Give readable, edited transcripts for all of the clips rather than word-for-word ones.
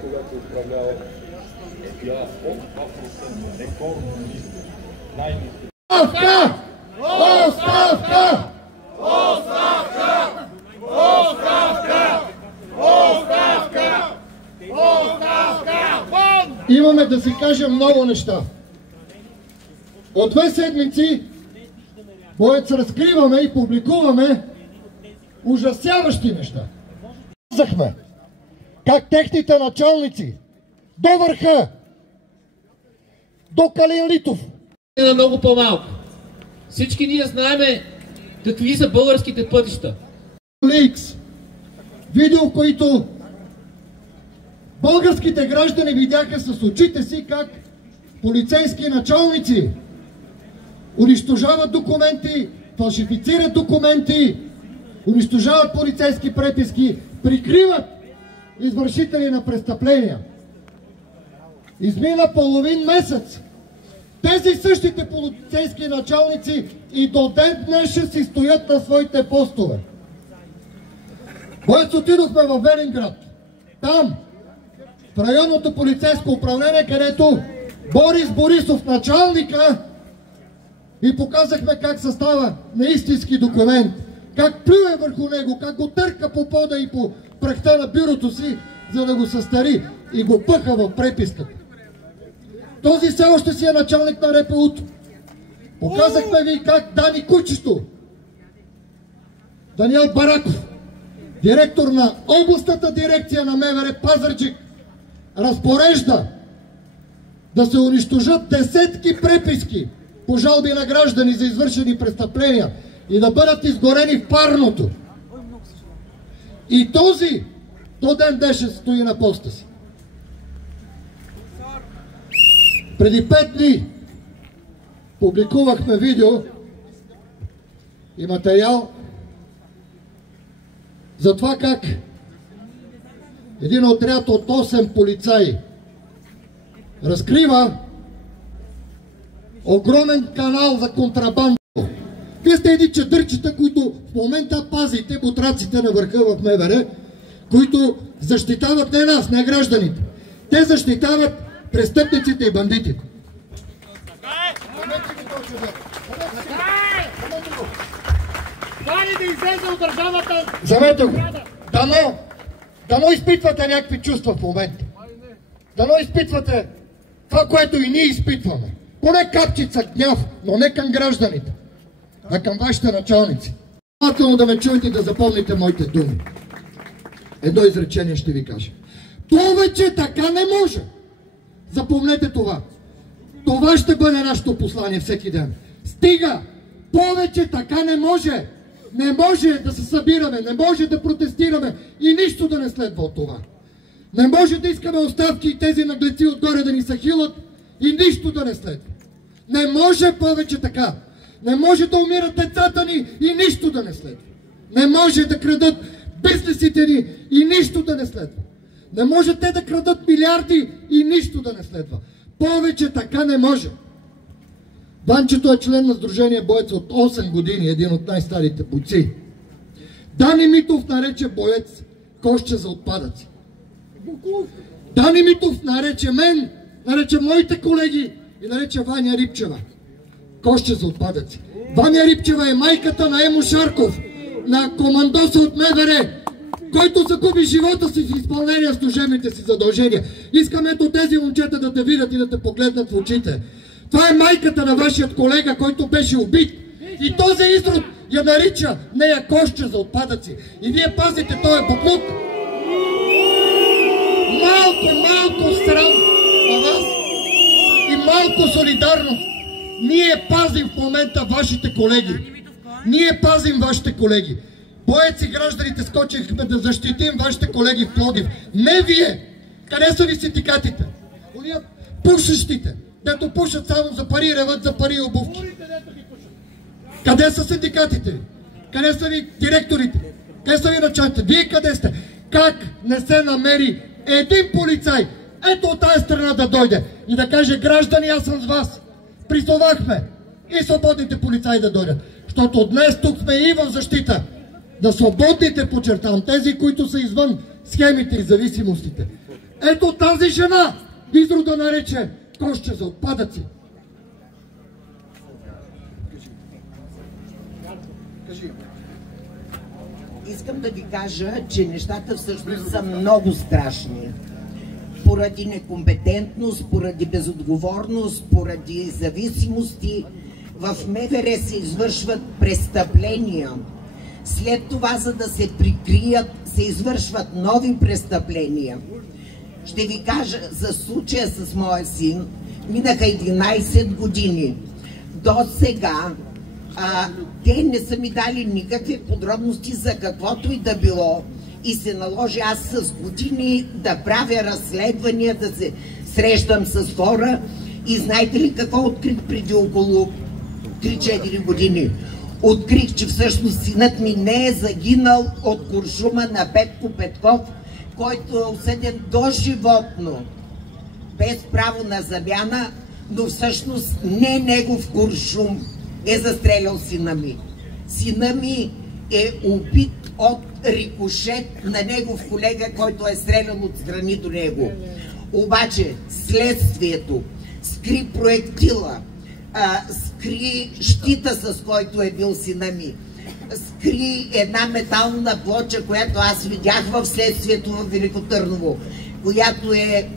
Когато управлява Оставка! Оставка! Оставка! Оставка! Оставка! Оставка! Имаме да си кажем много неща. От 2 седмици Боец разкриваме и публикуваме ужасяващи неща. Казахме как техните началници до върха, до Калин Литов, на много по-малко. Всички ние знаеме какви са българските пътища. Ликс. Видео, в които българските граждани видяха с очите си как полицейски началници унищожават документи, фалшифицират документи, унищожават полицейски преписки, прикриват извършители на престъпления. Измина половин месец. Тези същите полицейски началници и до ден днешен си стоят на своите постове. Боец отидохме в Велинград. Там, в районното полицейско управление, където Борис Борисов, началника, и показахме как състава на истински документ, как плюе върху него, как го търка по пода и по прахта на бюрото си, за да го състари и го пъха в преписката. Този все още си е началник на РПУ-то. Показахме ви как Дани Кучето, Даниел Бараков, директор на областната дирекция на МВР Пазарджик, разпорежда да се унищожат десетки преписки по жалби на граждани за извършени престъпления и да бъдат изгорени в парното. И този до ден днешен стои на поста си. Преди 5 дни публикувахме видео и материал за това как един отряд от 8 полицаи разкрива огромен канал за контрабанда. Вие сте едни чадърчета, които в момента пазите бутраците на върха в МВР, които защитават не нас, не гражданите. Те защитават престъпниците и бандитите. Дали да излезе от държавата! Замете го! Дано изпитвате някакви чувства в момента. Дано изпитвате това, което и ние изпитваме. Поне капчица гняв, но не към гражданите, а към вашите началници. Внимателно да ме чуете и да запомните моите думи. Едно изречение ще ви кажа. Повече така не може. Запомнете това. Това ще бъде нашето послание всеки ден. Стига! Повече така не може. Не може да се събираме, не може да протестираме и нищо да не следва от това. Не може да искаме оставки и тези наглеци отгоре да ни се хилат и нищо да не следва. Не може повече така. Не може да умират децата ни и нищо да не следва. Не може да крадат бизнесите ни и нищо да не следва. Не може те да крадат милиарди и нищо да не следва. Повече така не може. Ванчето е член на Сдружение Боец от 8 години, един от най-старите бойци. Дани Митов нарече Боец кошче за отпадъци. Дани Митов нарече мен, нарече моите колеги и нарече Ваня Рипчева кошче за отпадъци. Ваня Рипчева е майката на Емо Шарков, на командоса от МВР, който загуби живота си в изпълнение на служебните си задължения. Искаме ето тези момчета да те видят и да те погледнат в очите. Това е майката на вашият колега, който беше убит. И този изрод я нарича нея кошче за отпадъци. И вие пазите този буклук. Малко срам малко солидарност. Ние пазим в момента вашите колеги. Ние пазим вашите колеги. Боеци гражданите скочихме да защитим вашите колеги в Пловдив. Не вие! Къде са ви синдикатите? Уния пушещите, дето пушат само за пари, реват за пари и обувки. Къде са синдикатите? Къде са ви директорите? Къде са ви началите? Вие къде сте? Как не се намери един полицай, ето от тази страна да дойде и да каже: граждани, аз съм с вас. Призовахме и свободните полицаи да дойдат. Защото днес тук сме и в защита на свободните, подчертавам, тези, които са извън схемите и зависимостите. Ето тази жена изрода нарече кошче за отпадъци. Искам да ви кажа, че нещата всъщност са много страшни. Поради некомпетентност, поради безотговорност, поради зависимости, в МВР се извършват престъпления. След това, за да се прикрият, се извършват нови престъпления. Ще ви кажа за случая с моя син. Минаха 11 години. До сега те не са ми дали никакви подробности за каквото и да било. И се наложи аз с години да правя разследвания, да се срещам с хора. И знаете ли какво открих преди около 3-4 години? Открих, че всъщност синът ми не е загинал от куршума на Петко Петков, който е осъден доживотно, без право на замяна, но всъщност не негов куршум е застрелял сина ми. Сина ми е убит от рикошет на негов колега, който е стрелял отстрани до него. Обаче следствието скри проектила, скри щита, с който е бил сина ми, скри една метална плоча, която аз видях в следствието в Велико Търново, която е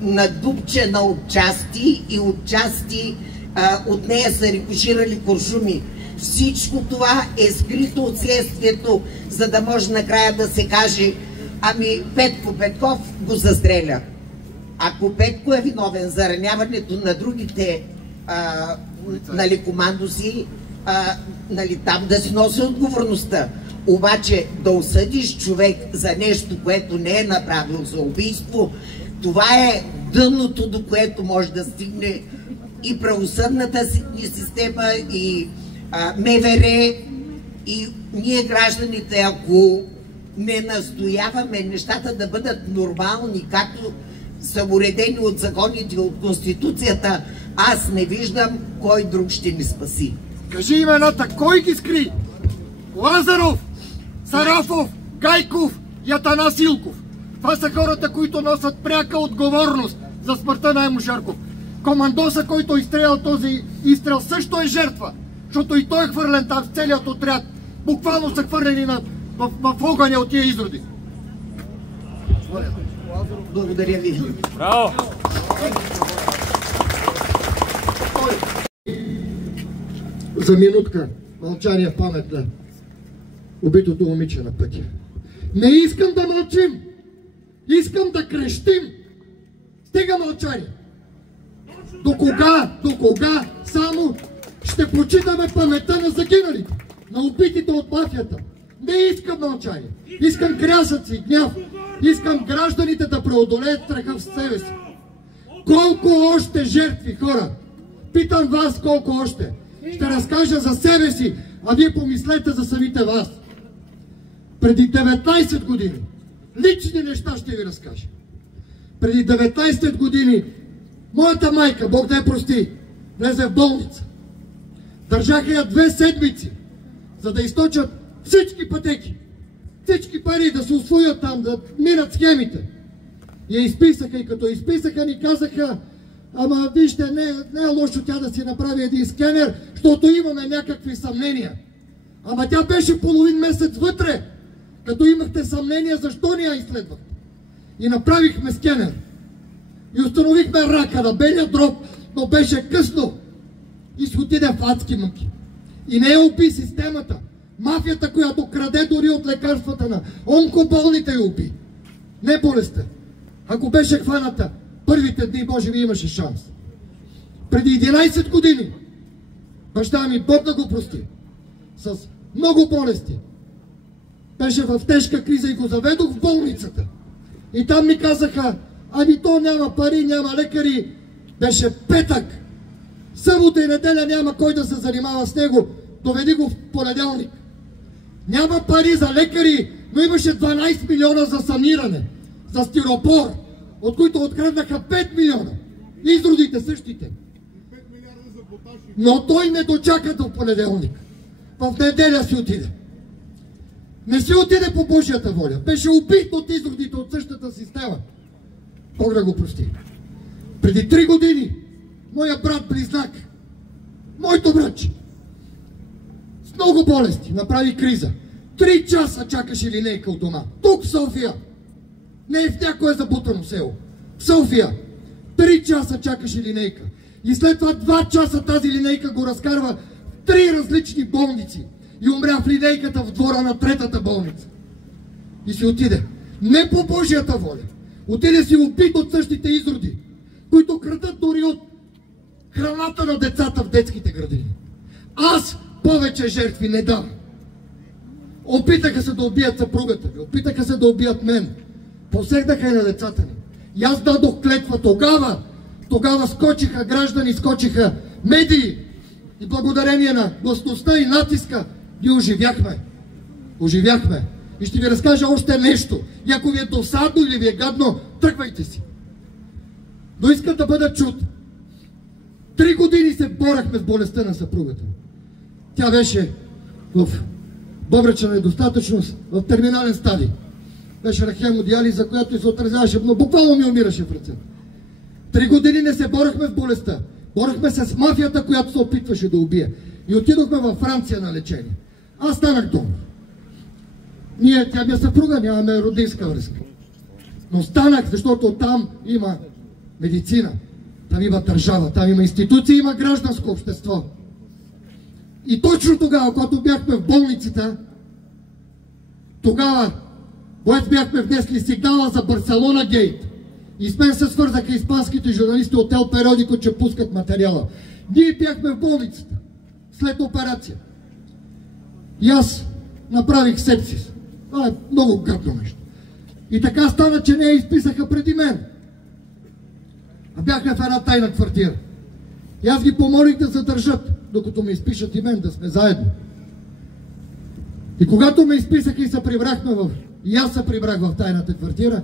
надупчена от части и от части от нея са рикоширали куршуми. Всичко това е скрито от следствието, за да може накрая да се каже: ами Петко Петков го застреля. Ако Петко е виновен за раняването на другите командоси, там да си носи отговорността. Обаче да осъдиш човек за нещо, което не е направил, за убийство, това е дъното, до което може да стигне и правосъдната система, и МВР, и ние гражданите, ако не настояваме нещата да бъдат нормални, както са уредени от законите, от Конституцията, аз не виждам кой друг ще ни спаси. Кажи имената, кой ги скри? Лазаров, Сарафов, Гайков и Атанас Илков. Това са хората, които носят пряка отговорност за смъртта на Емо Шарков. Командоса, който изстрелял този изстрел, също е жертва, защото и той е хвърлен там с целият отряд. Буквално са хвърлени в огъня от тия изроди. Благодаря ви. Браво! За минутка мълчание в памет на убитото момиче на пътя. Не искам да мълчим! Искам да крещим! Стига мълчание! До кога само ще почитаме паметта на загиналите, на убитите от мафията? Не искам мълчание! Искам крясъци, гняв! Искам гражданите да преодолеят страха в себе си! Колко още жертви, хора? Питам вас, колко още? Ще разкажа за себе си, а вие помислете за самите вас. Преди 19 години, лични неща ще ви разкажа. Преди 19 години моята майка, Бог да я прости, влезе в болница. Държаха я 2 седмици, за да източат всички пътеки, всички пари, да се усвоят там, да минат схемите. И я изписаха, и като изписаха ни казаха: ама вижте, не е лошо тя да си направи един скенер, защото имаме някакви съмнения. Ама тя беше половин месец вътре, като имахте съмнения, защо ни я изследвахте. И направихме скенер. И установихме рака на белия дроб, но беше късно. И се отиде в адски мъки. И не я уби системата. Мафията, която краде дори от лекарствата на онкоболните, я уби. Не болестта. Ако беше хваната, първите дни може би имаше шанс. Преди 11 години баща ми, Бог да го прости, с много болести, беше в тежка криза и го заведох в болницата. И там ми казаха, ами то няма пари, няма лекари. Беше петък. Събота и неделя няма кой да се занимава с него. Доведи го в понеделник. Няма пари за лекари, но имаше 12 милиона за саниране, за стиропор, от които откраднаха 5 милиона. Изродите същите. Но той не дочака до понеделник. В неделя си отиде. Не си отиде по Божията воля. Беше убит от изродите от същата система. Бог да го прости. Преди 3 години моя брат-близнак, моето братче, с много болести, направи криза. 3 часа чакаше линейка от дома. Тук в София. Не е в някое забутано село. В София. 3 часа чакаше линейка. И след това 2 часа тази линейка го разкарва в 3 различни болници. И умря в линейката в двора на 3-та болница. И си отиде. Не по Божията воля. Отиде си убит от същите изроди, които крадат дори от храната на децата в детските градини. Аз повече жертви не дам. Опитаха се да убият съпругата ми, опитаха се да убият мен. Посегнаха и на децата ни. И аз дадох клетва тогава. Тогава скочиха граждани, скочиха медии. И благодарение на гласността и натиска ги оживяхме. Оживяхме. И ще ви разкажа още нещо. И ако ви е досадно или ви е гадно, тръгвайте си. Но искам да бъда чут. 3 години се борахме с болестта на съпругата. Тя беше в бъбречна недостатъчност, в терминален стадий. Беше на хемодиализа, която се отразяваше, но буквално ми умираше в ръцете. 3 години не се борахме с болестта. Борахме се с мафията, която се опитваше да убие. И отидохме във Франция на лечение. Аз станах донор. Тя ми е съпруга, нямаме родинска връзка. Но станах, защото там има медицина, там има държава, там има институции, има гражданско общество. И точно тогава, когато бяхме в болницата, тогава, когато бяхме внесли сигнала за Барселона Гейт, и с мен се свързаха испанските журналисти от Ел Периодико, че пускат материала. Ние бяхме в болницата, след операция. И аз направих сепсис. Това е много гадно нещо. И така стана, че не я изписаха преди мен. А бяхме в една тайна квартира. И аз ги помолих да задържат, докато ме изпишат и мен, да сме заедно. И когато ме изписаха и се прибрахме и аз се прибрах в тайната квартира,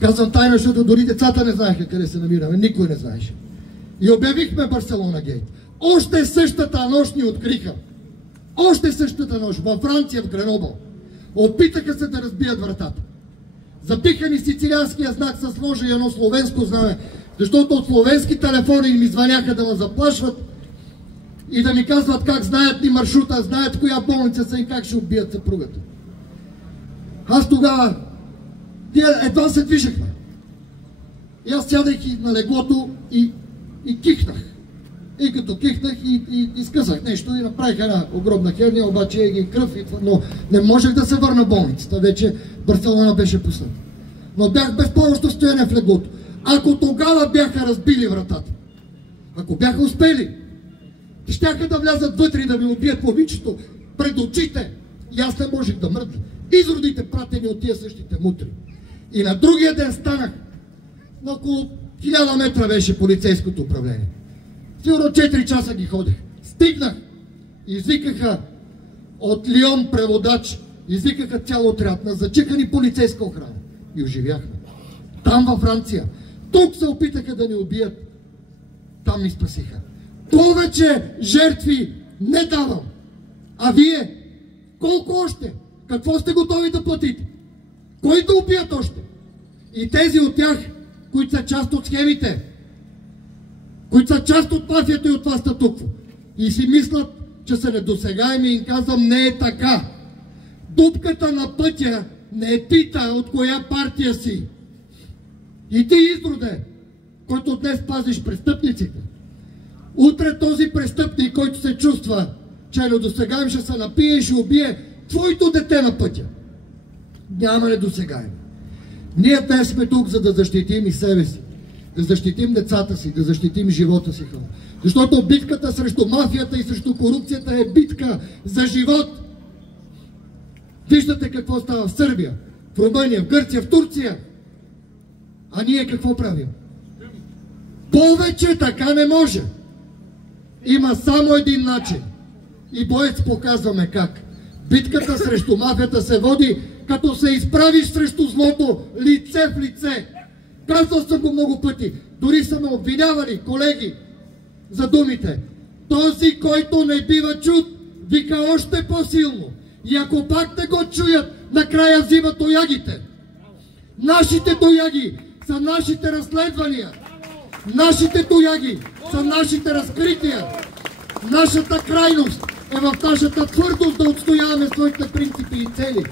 казвам тайна, защото дори децата не знаеха къде се намираме, никой не знаеше. И обявихме Барселона Гейт. Още същата нощ ни откриха. Още същата нощ във Франция, в Гренобъл. Опитаха се да разбият вратата. Запиха ни сицилианския знак с ложа и едно словенско знаме, защото от словенски телефони ми звъняха да ме заплашват и да ми казват как знаят ни маршрута, знаят коя болница са и как ще убият съпругата. Аз тогава едва се движихме. И аз сядайки на леглото и кихнах. И като кихнах и скъсах нещо и направих една огромна херния, обаче ги кръв, но не можех да се върна в болницата. Вече Барселона беше пусната. Но бях без помощно стояние в леглото. Ако тогава бяха разбили вратата, ако бяха успели, щяха да влязат вътре и да ми убият момичето пред очите. И аз не можех да мръдна. Изродите пратени от тия същите мутри. И на другия ден станах. На около 1000 метра беше полицейското управление. Сигурно 4 часа ги ходех. Стигнах. Извикаха от Лион преводач. Извикаха цял отряд на зачекани полицейска охрана. И оживяхме. Там във Франция. Тук се опитаха да ни убият. Там ни спасиха. Повече жертви не давам. А вие? Колко още? Какво сте готови да платите? Кой да убият още? И тези от тях, които са част от схемите, които са част от мафията и от това статукво. И си мислят, че са недосегаеми и им казвам, не е така. Дупката на пътя не пита от коя партия си. И ти, изроде, който днес пазиш престъпниците, утре този престъпник, който се чувства, че е недосегаем, ще се напие и ще убие твоето дете на пътя. Няма недосегаем. Ние днес сме тук, за да защитим и себе си. да защитим децата си, да защитим живота си, хора. Защото битката срещу мафията и срещу корупцията е битка за живот. Виждате какво става в Сърбия, в Румъния, в Гърция, в Турция. А ние какво правим? Повече така не може. Има само един начин. И Боец показваме как. Битката срещу мафията се води, като се изправиш срещу злото лице в лице. Казвал съм го много пъти. Дори са ме обвинявали, колеги, за думите. Този, който не бива чут, вика още по-силно. И ако пак не го чуят, накрая взимат тоягите. Нашите тояги са нашите разследвания. Нашите тояги са нашите разкрития. Нашата крайност е в нашата твърдост да отстояваме своите принципи и цели.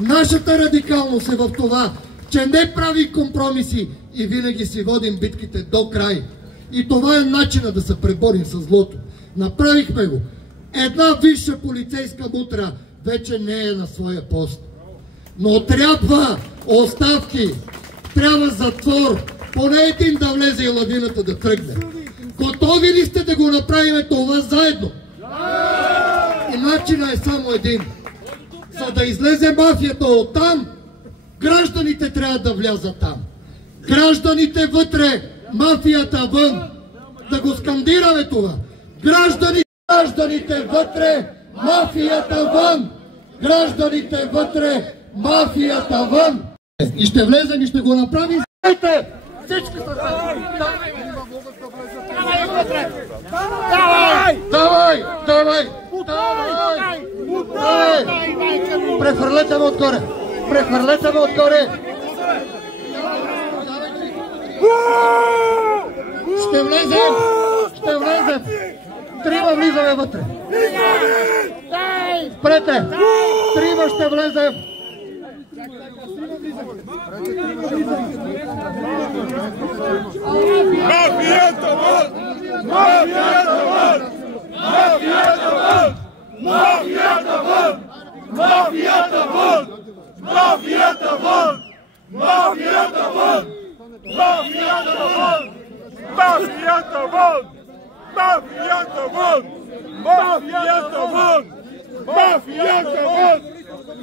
Нашата радикалност е в това, че не прави компромиси и винаги си водим битките до край. И това е начина да се преборим с злото. Направихме го. Една висша полицейска мутра вече не е на своя пост. Но трябва оставки, трябва затвор, поне един да влезе и лавината да тръгне. Готови ли сте да го направим това заедно? И начинът е само един. За да излезе мафията от там, гражданите трябва да влязат там. Гражданите вътре, мафията вън. Да го скандираме това. Гражданите вътре, мафията вън. Гражданите вътре, мафията вън. И ще влезем и ще го направим. Всички са Давай! Прехвърлете ме отгоре! Ще влезем! Трима влизаме вътре! Спрете! Трима ще влезем! Мафията вън! Мафията вън! Мафията вън! Мафията вън! Мафията вън! Мафията вън! Мафията вън! Мафията вън! Мафията вън! Мафията вън! Мафията вън! Мафията вън!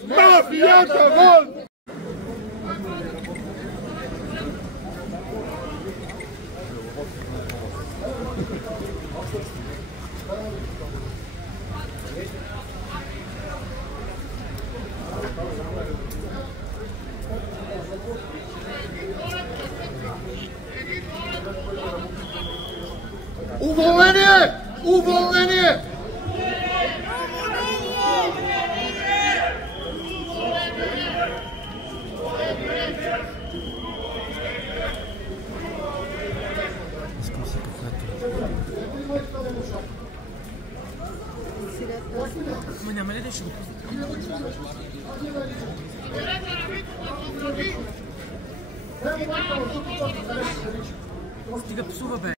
Мафията вън! Уволнение! Уволнение! Няма ли да ще го стига псува, бе.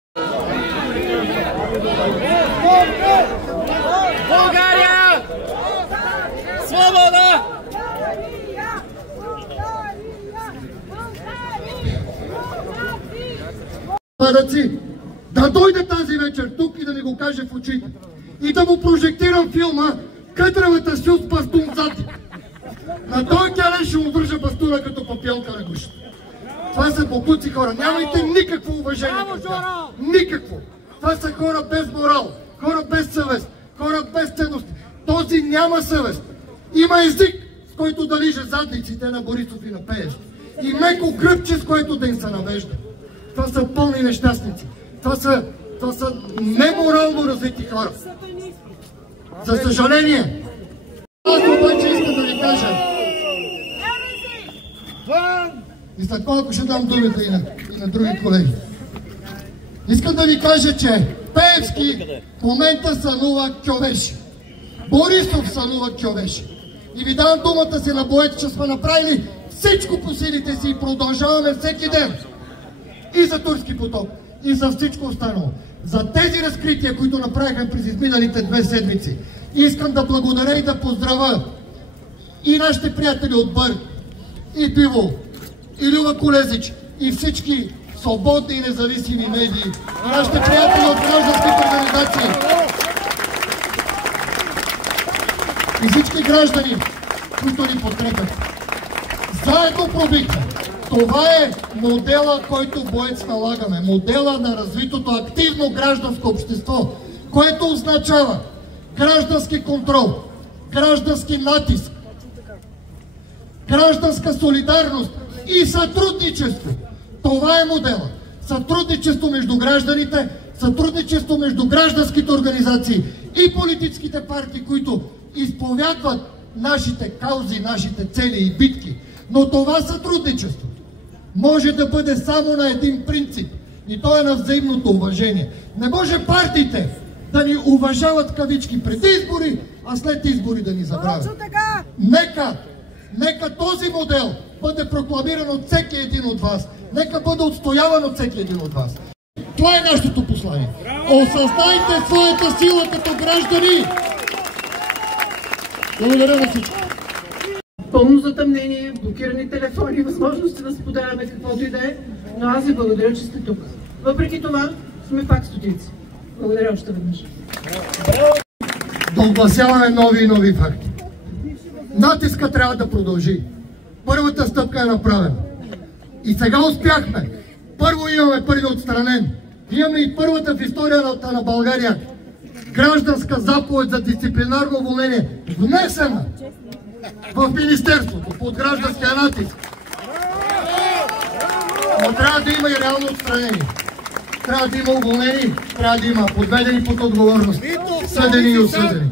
България! Свобода! Падаци, да дойде тази вечер тук и да ми го каже в очите. И да му прожектирам филма "Кътравата сил с бастун зад". На този кялен ще му вържа бастуна като папионка на гушата. Това са попуци хора. Нямайте никакво уважение към тях. Никакво. Това са хора без морал, хора без съвест, хора без ценности. Този няма съвест. Има език, с който да лиже задниците на Борисов и на Пеев. И меко гръбче, с което да им се навежда. Това са пълни нещастници. Това са неморално развити хора. За съжаление. Аз обаче искам да ви кажа. И след малко ще дам думата и на други колеги. Искам да ви кажа, че Пеевски в момента сънува човеши. Борисов сънува човеши. И ви давам думата си на Боец, че сме направили всичко по силите си и продължаваме всеки ден. И за Турски поток, и за всичко останало. За тези разкрития, които направихме през изминалите 2 седмици. Искам да благодаря и да поздравя и нашите приятели от Бърг, и Пиво, и Люба Колезич, и всички свободни и независими медии, нашите приятели от гражданските организации и всички граждани, които ни подкрепят. Заедно пробихме. Това е модела, който Боец налагаме. Модела на развитото активно гражданско общество, което означава граждански контрол, граждански натиск, гражданска солидарност и сътрудничество. Това е модела. Сътрудничество между гражданите, сътрудничество между гражданските организации и политическите партии, които изповядват нашите каузи, нашите цели и битки. Но това сътрудничество може да бъде само на един принцип и то е на взаимното уважение. Не може партиите да ни уважават кавички преди избори, а след избори да ни забравят. Нека този модел бъде прокламиран от всеки един от вас. Нека бъде отстояван от всеки един от вас. Това е нашето послание. Осъзнайте своята сила като граждани! Благодаря на всички. Пълно затъмнение, блокирани телефони, възможности да споделяме каквото и да е, но аз ви благодаря, че сте тук. Въпреки това, сме пак стотици. Благодаря още веднъж. Да огласяваме нови и нови факти. Натиска трябва да продължи. Първата стъпка е направена. И сега успяхме. Първо имаме първи отстранен. Имаме и първата в историята на България гражданска заповед за дисциплинарно уволнение, внесена в Министерството под гражданския натиск. Но трябва да има и реално отстранение. Трябва да има уволнени, трябва да има подведени под отговорност, съдени и осъдени.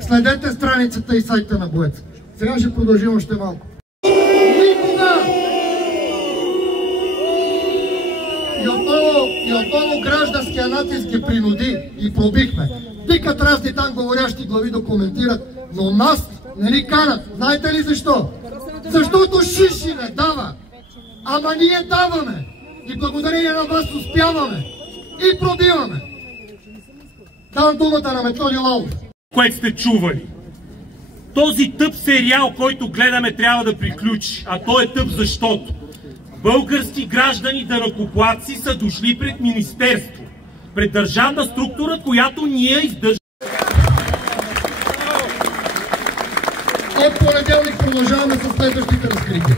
Следете страницата и сайта на Боец. Сега ще продължим още малко. Никога! И отново гражданския натиск ги принуди и пробихме. Викат разни там говорящи глави да коментират, но нас не ни канат. Знаете ли защо? Защото Шиши не дава. Ама ние даваме. И благодарение на вас успяваме. И пробиваме. Давам думата на Методи Лалов. Което сте чували. Този тъп сериал, който гледаме, трябва да приключи. А той е тъп, защото български граждани данъкоплатци са дошли пред министерство, пред държавна структура, която ние издържаме. От понеделник продължаваме с следващите разкрития.